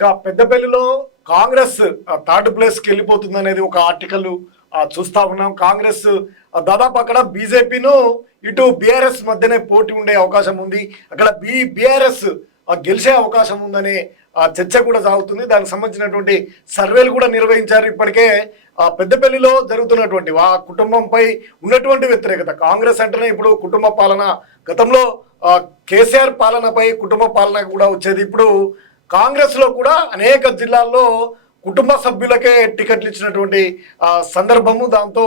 ఇక పెద్దపల్లిలో కాంగ్రెస్ ఆ, థర్డ్ ప్లేస్కి వెళ్ళిపోతుంది అనేది ఒక ఆర్టికల్ చూస్తా ఉన్నాం. కాంగ్రెస్ దాదాపు అక్కడ బీజేపీను ఇటు బీఆర్ఎస్ మధ్యనే పోటీ ఉండే అవకాశం ఉంది. అక్కడ బీ బీఆర్ఎస్ గెలిచే అవకాశం ఉందనే ఆ, చర్చ కూడా సాగుతుంది. దానికి సంబంధించినటువంటి సర్వేలు కూడా నిర్వహించారు. ఇప్పటికే ఆ, పెద్దపల్లిలో జరుగుతున్నటువంటి ఆ కుటుంబంపై ఉన్నటువంటి వ్యతిరేకత. కాంగ్రెస్ అంటేనే ఇప్పుడు కుటుంబ పాలన. గతంలో కేసీఆర్ పాలనపై కుటుంబ పాలన కూడా వచ్చేది. ఇప్పుడు కాంగ్రెస్లో కూడా అనేక జిల్లాల్లో కుటుంబ సభ్యులకే టికెట్లు ఇచ్చినటువంటి ఆ, సందర్భము. దాంతో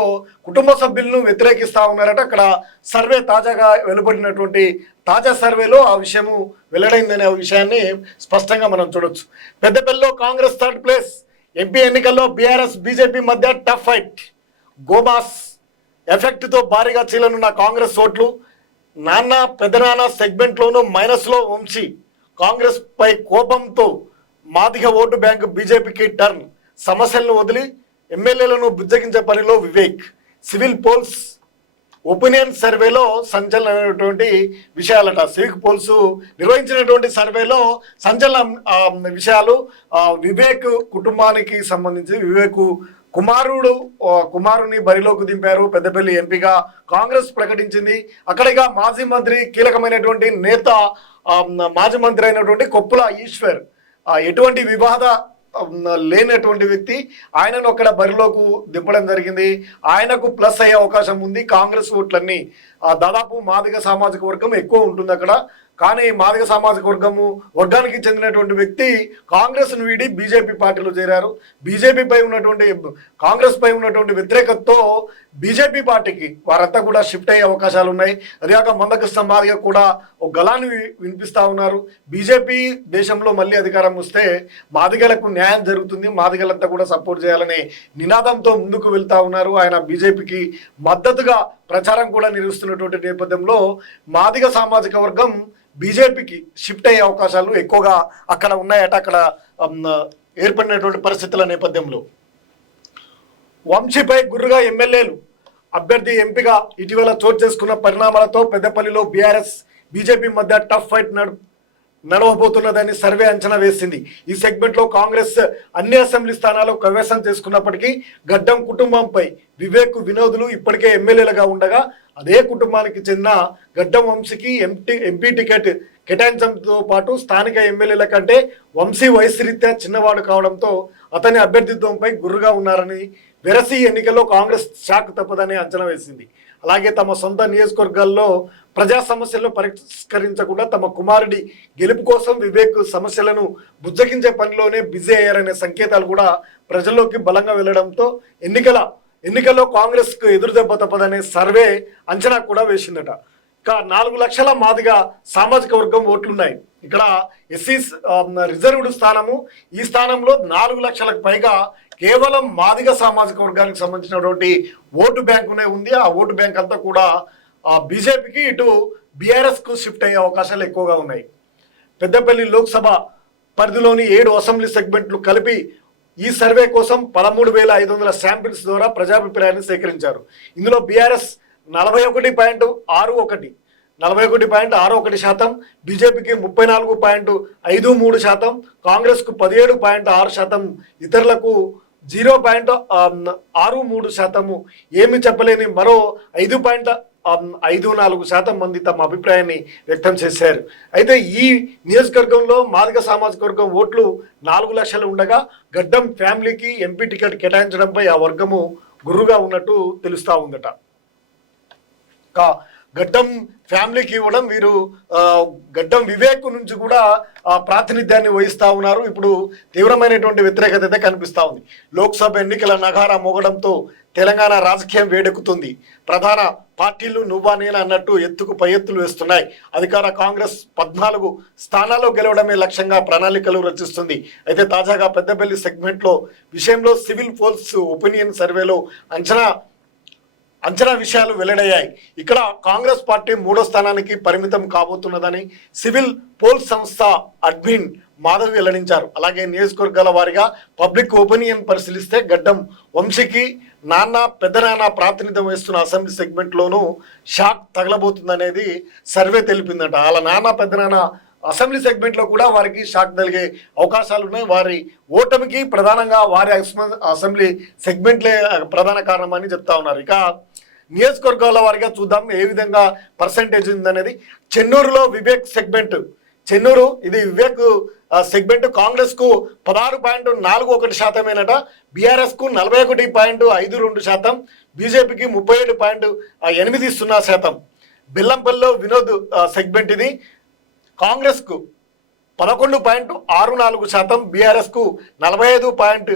కుటుంబ సభ్యులను వ్యతిరేకిస్తూ ఉన్నారట. అక్కడ సర్వే తాజాగా వెలువడినటువంటి తాజా సర్వేలో ఆ విషయము వెల్లడైందనే విషయాన్ని స్పష్టంగా మనం చూడొచ్చు. పెద్దపల్లిలో కాంగ్రెస్ థర్డ్ ప్లేస్ ఎంపీ ఎన్నికల్లో బీఆర్ఎస్ బీజేపీ మధ్య టఫ్ ఫైట్. గోమాస్ ఎఫెక్ట్తో భారీగా చీలనున్న కాంగ్రెస్ ఓట్లు నాన్న పెదనాన్న సెగ్మెంట్లోనూ మైనస్లో వంశీ. కాంగ్రెస్ పై కోపంతో మాదిగ ఓటు బ్యాంకు బీజేపీకి టర్న్. సమస్యలను వదిలి ఎమ్మెల్యేలను బుజ్జగించే పనిలో వివేక్. సివిల్ పోల్స్ ఒపీనియన్ సర్వేలో సంచలనమైనటువంటి విషయాలట. సివిక్ పోల్స్ నిర్వహించినటువంటి సర్వేలో సంచలన విషయాలు వివేక్ కుటుంబానికి సంబంధించి వివేక్ కుమారుడు కుమారుని బరిలోకి దింపారు. పెద్దపల్లి ఎంపీగా కాంగ్రెస్ ప్రకటించింది. అక్కడిగా మాజీ మంత్రి కీలకమైనటువంటి నేత మాజీ మంత్రి అయినటువంటి కొప్పుల ఈశ్వర్ ఎటువంటి వివాద లేనటువంటి వ్యక్తి ఆయనను అక్కడ బరిలోకి దింపడం జరిగింది. ఆయనకు ప్లస్ అయ్యే అవకాశం ఉంది. కాంగ్రెస్ ఓట్లన్నీ ఆ, దాదాపు మాదిగ సామాజిక వర్గం ఎక్కువ ఉంటుంది అక్కడ. కానీ మాదిగ సామాజిక వర్గము వర్గానికి చెందినటువంటి వ్యక్తి కాంగ్రెస్ను వీడి బీజేపీ పార్టీలో చేరారు. బీజేపీపై ఉన్నటువంటి కాంగ్రెస్ పై ఉన్నటువంటి వ్యతిరేకతతో బీజేపీ పార్టీకి వారంతా కూడా షిఫ్ట్ అయ్యే అవకాశాలు ఉన్నాయి. అదేగాక మందకృష్ణ సమాధిగా కూడా ఒక గలాన్ని వి- ఉన్నారు. బీజేపీ దేశంలో మళ్ళీ అధికారం వస్తే మాదిగలకు న్యాయం జరుగుతుంది. మాదిగలంతా కూడా సపోర్ట్ చేయాలనే నినాదంతో ముందుకు వెళ్తా ఉన్నారు. ఆయన బీజేపీకి మద్దతుగా ప్రచారం కూడా నిర్వహిస్తున్నటువంటి నేపథ్యంలో మాదిగ సామాజిక వర్గం బీజేపీకి షిఫ్ట్ అయ్యే అవకాశాలు ఎక్కువగా అక్కడ ఉన్నాయట అక్కడ ఏర్పడినటువంటి పరిస్థితుల నేపథ్యంలో. వంశీపై గుర్రుగా ఎమ్మెల్యేలు అభ్యర్థి ఎంపిక ఇటీవల చోటు చేసుకున్న పరిణామాలతో పెద్దపల్లిలో బీఆర్ఎస్ బీజేపీ మధ్య టఫ్ ఫైట్ నడు నడవబోతున్నదని సర్వే అంచనా వేసింది. ఈ సెగ్మెంట్లో కాంగ్రెస్ అన్ని అసెంబ్లీ స్థానాలు కైవసం చేసుకున్నప్పటికీ గడ్డం కుటుంబంపై వివేక్ వినోదులు ఇప్పటికే ఎమ్మెల్యేలుగా ఉండగా అదే కుటుంబానికి చెందిన గడ్డం వంశీకి ఎంపీ ఎంపీ టికెట్ కేటాయించడంతో పాటు స్థానిక ఎమ్మెల్యేల కంటే వంశీ వయసు రీత్యా చిన్నవాడు కావడంతో అతని అభ్యర్థిత్వంపై గుర్రుగా ఉన్నారని వెరసి ఎన్నికల్లో కాంగ్రెస్ షాక్ తప్పదని అంచనా వేసింది. అలాగే తమ సొంత నియోజకవర్గాల్లో ప్రజా సమస్యలను పరిష్కరించకుండా తమ కుమారుడి గెలుపు కోసం వివేక్ సమస్యలను బుజ్జగించే పనిలోనే బిజీ అయ్యారనే సంకేతాలు కూడా ప్రజల్లోకి బలంగా వెళ్ళడంతో ఎన్నికల ఎన్నికల్లో కాంగ్రెస్కు ఎదురుదెబ్బ తప్పదనే సర్వే అంచనా కూడా వేసిందట. ఇక నాలుగు లక్షల మాదిగా సామాజిక వర్గం ఓట్లున్నాయి. ఇక్కడ ఎస్సీ రిజర్వ్డ్ స్థానము. ఈ స్థానంలో నాలుగు లక్షలకు పైగా కేవలం మాదిగ సామాజిక వర్గానికి సంబంధించినటువంటి ఓటు బ్యాంకునే ఉంది. ఆ ఓటు బ్యాంక్ అంతా కూడా బీజేపీకి ఇటు బీఆర్ఎస్కు షిఫ్ట్ అయ్యే అవకాశాలు ఎక్కువగా ఉన్నాయి. పెద్దపల్లి లోక్సభ పరిధిలోని ఏడు అసెంబ్లీ సెగ్మెంట్లు కలిపి ఈ సర్వే కోసం పదమూడు వేల ఐదు వందల శాంపిల్స్ ద్వారా ప్రజాభిప్రాయాన్ని సేకరించారు. ఇందులో బీఆర్ఎస్ నలభై ఒకటి పాయింట్ ఆరు ఒకటి నలభై ఒకటి పాయింట్ ఆరు ఒకటి శాతం బీజేపీకి ముప్పై నాలుగు పాయింట్ ఐదు మూడు శాతం కాంగ్రెస్కు పదిహేడు పాయింట్ ఆరు శాతం ఇతరులకు జీరో పాయింట్ ఆరు మూడు శాతము ఏమి చెప్పలేని మరో ఐదు పాయింట్ ఐదు నాలుగు శాతం మంది తమ అభిప్రాయాన్ని వ్యక్తం చేశారు. అయితే ఈ నియోజకవర్గంలో మాదిగ సామాజిక వర్గం ఓట్లు నాలుగు లక్షలు ఉండగా గడ్డం ఫ్యామిలీకి ఎంపీ టికెట్ కేటాయించడంపై ఆ వర్గము గుర్రుగా ఉన్నట్టు తెలుస్తూ ఉందట. కా గడ్డం ఫ్యామిలీకి ఇవ్వడం వీరు గడ్డం వివేక్ నుంచి కూడా ఆ, ప్రాతినిధ్యాన్ని వహిస్తూ ఉన్నారు. ఇప్పుడు తీవ్రమైనటువంటి వ్యతిరేకత అయితే కనిపిస్తూ ఉంది. లోక్సభ ఎన్నికల నగారా మోగడంతో తెలంగాణ రాజకీయం వేడెక్కుతుంది. ప్రధాన పార్టీలు నువ్వా నేను అన్నట్టు ఎత్తుకు పై ఎత్తులు వేస్తున్నాయి. అధికార కాంగ్రెస్ పద్నాలుగు స్థానాల్లో గెలవడమే లక్ష్యంగా ప్రణాళికలు రచిస్తుంది. అయితే తాజాగా పెద్దపల్లి సెగ్మెంట్లో విషయంలో సివిల్ పోల్స్ ఒపీనియన్ సర్వేలో అంచనా అంచనా విషయాలు వెల్లడయ్యాయి. ఇక్కడ కాంగ్రెస్ పార్టీ మూడో స్థానానికి పరిమితం కాబోతున్నదని సివిల్ పోల్ సంస్థ అడ్మిన్ మాధవ్ వెల్లడించారు. అలాగే నియోజకవర్గాల వారిగా పబ్లిక్ ఒపీనియన్ పరిశీలిస్తే గడ్డం వంశీకి నాన్న పెద్దనాన్న ప్రాతినిధ్యం వేస్తున్న అసెంబ్లీ సెగ్మెంట్లోనూ షాక్ తగలబోతుందనేది సర్వే తెలిపిందట. వాళ్ళ నాన్న పెద్దనాన్న అసెంబ్లీ సెగ్మెంట్లో కూడా వారికి షాక్ కలిగే అవకాశాలు ఉన్నాయి. వారి ఓటమికి ప్రధానంగా వారి అసెంబ్లీ సెగ్మెంట్లే ప్రధాన కారణమని చెప్తా ఉన్నారు. ఇక నియోజకవర్గాల వారిగా చూద్దాం ఏ విధంగా పర్సంటేజ్ ఉందనేది. చెన్నూరులో వివేక్ సెగ్మెంట్ చెన్నూరు ఇది వివేక్ సెగ్మెంట్ కాంగ్రెస్కు పదహారు పాయింట్ నాలుగు ఒకటి శాతమేనట. బీఆర్ఎస్కు నలభై ఒకటి పాయింట్ ఐదు రెండు శాతం. బీజేపీకి ముప్పై ఏడు పాయింట్ ఎనిమిది సున్నా శాతం. బెల్లంపల్లిలో వినోద్ సెగ్మెంట్ ఇది. కాంగ్రెస్కు పదకొండు పాయింట్ ఆరు నాలుగు శాతం బీఆర్ఎస్కు నలభై ఐదు పాయింట్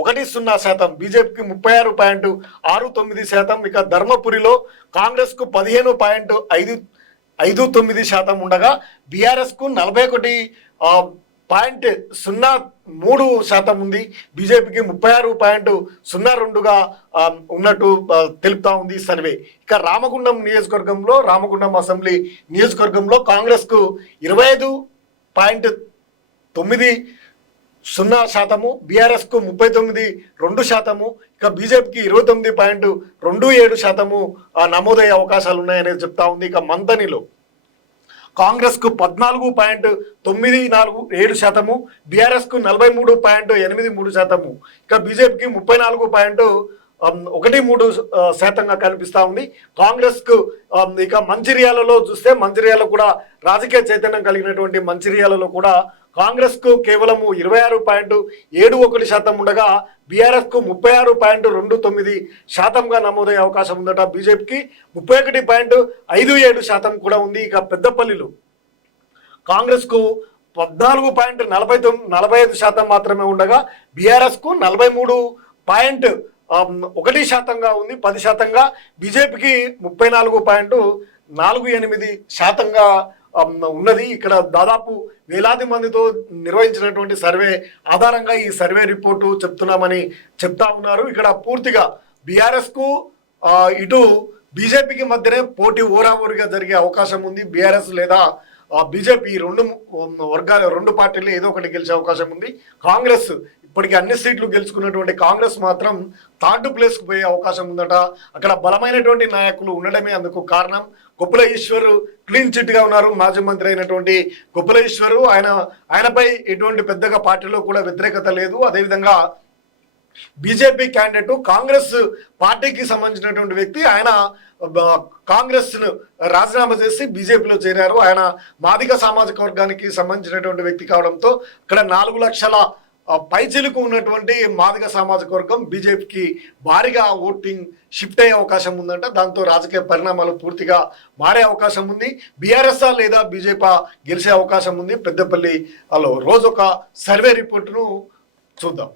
ఒకటి సున్నా శాతం బీజేపీకి ముప్పై ఆరు పాయింట్ ఆరు తొమ్మిది శాతం. ఇక ధర్మపురిలో కాంగ్రెస్కు పదిహేను పాయింట్ ఐదు ఐదు తొమ్మిది శాతం ఉండగా బీఆర్ఎస్కు నలభై ఒకటి పాయింట్ సున్నా మూడు శాతం ఉంది. బీజేపీకి ముప్పై ఆరు పాయింట్ సున్నా రెండుగా ఉన్నట్టు తెలుపుతా ఉంది సర్వే. ఇక రామగుండం నియోజకవర్గంలో రామగుండం అసెంబ్లీ నియోజకవర్గంలో కాంగ్రెస్కు ఇరవై ఐదు పాయింట్ తొమ్మిది సున్నా శాతము బీఆర్ఎస్కు ముప్పై తొమ్మిది రెండు శాతము ఇక బీజేపీకి ఇరవై తొమ్మిది పాయింట్ రెండు ఏడు శాతము నమోదయ్యే అవకాశాలు ఉన్నాయనేది చెప్తా ఉంది ఇక మంతనిలో కాంగ్రెస్కు పద్నాలుగు పాయింట్ తొమ్మిది నాలుగు ఏడు శాతము బీఆర్ఎస్కు నలభై మూడు పాయింట్ ఎనిమిది మూడు శాతము ఇక బీజేపీకి ముప్పై నాలుగు పాయింట్ ఒకటి మూడు శాతంగా కనిపిస్తూ ఉంది. కాంగ్రెస్కు ఇక మంచిర్యాలలో చూస్తే మంచిర్యాల కూడా రాజకీయ చైతన్యం కలిగినటువంటి మంచిర్యాలలో కూడా కాంగ్రెస్కు కేవలము ఇరవై ఆరు పాయింట్ ఏడు ఒకటి శాతం ఉండగా బీఆర్ఎస్కు ముప్పై ఆరు పాయింట్ రెండు తొమ్మిది శాతంగా నమోదయ్యే అవకాశం ఉందట బీజేపీకి. ముప్పై ఒకటి పాయింట్ ఐదు ఏడు శాతం కూడా ఉంది ఇక పెద్దపల్లిలో. కాంగ్రెస్కు పద్నాలుగు పాయింట్ నలభై తొమ్మిది నలభై ఐదు శాతం మాత్రమే ఉండగా బీఆర్ఎస్కు నలభై మూడు పాయింట్ ఒకటి శాతంగా ఉంది పది శాతంగా. బీజేపీకి ముప్పై నాలుగు పాయింట్ నాలుగు ఎనిమిది శాతంగా ఉన్నది. ఇక్కడ దాదాపు వేలాది మందితో నిర్వహించినటువంటి సర్వే ఆధారంగా ఈ సర్వే రిపోర్టు చెప్తున్నామని చెప్తా ఉన్నారు. ఇక్కడ పూర్తిగా బీఆర్ఎస్కు ఇటు బీజేపీకి మధ్యనే పోటీ ఓరాఓరిగా జరిగే అవకాశం ఉంది. బీఆర్ఎస్ లేదా బీజేపీ రెండు వర్గాలు రెండు పార్టీలు ఏదో ఒకటి గెలిచే అవకాశం ఉంది. కాంగ్రెస్ ఇప్పటికీ అన్ని సీట్లు గెలుచుకున్నటువంటి కాంగ్రెస్ మాత్రం థర్డ్ ప్లేస్కి పోయే అవకాశం ఉందట. అక్కడ బలమైనటువంటి నాయకులు ఉండడమే అందుకు కారణం. గొప్పల ఈశ్వర్ క్లీన్ చిట్గా ఉన్నారు. మాజీ మంత్రి అయినటువంటి గొప్పల ఈశ్వరు ఆయన ఆయనపై ఎటువంటి పెద్దగా పార్టీలో కూడా వ్యతిరేకత లేదు. అదేవిధంగా బీజేపీ క్యాండిడేట్ కాంగ్రెస్ పార్టీకి సంబంధించినటువంటి వ్యక్తి. ఆయన కాంగ్రెస్ను రాజీనామా చేసి బీజేపీలో చేరారు. ఆయన మాదిగ సామాజిక వర్గానికి సంబంధించినటువంటి వ్యక్తి కావడంతో ఇక్కడ నాలుగు లక్షల పైచిలుకు ఉన్నటువంటి మాదిగ సామాజిక వర్గం బీజేపీకి భారీగా ఓటింగ్ షిఫ్ట్ అయ్యే అవకాశం ఉందంట. దాంతో రాజకీయ పరిణామాలు పూర్తిగా మారే అవకాశం ఉంది. బీఆర్ఎస్ఆ లేదా బీజేపీ గెలిచే అవకాశం ఉంది. పెద్దపల్లి వాళ్ళు రోజు ఒక సర్వే రిపోర్టును చూద్దాం.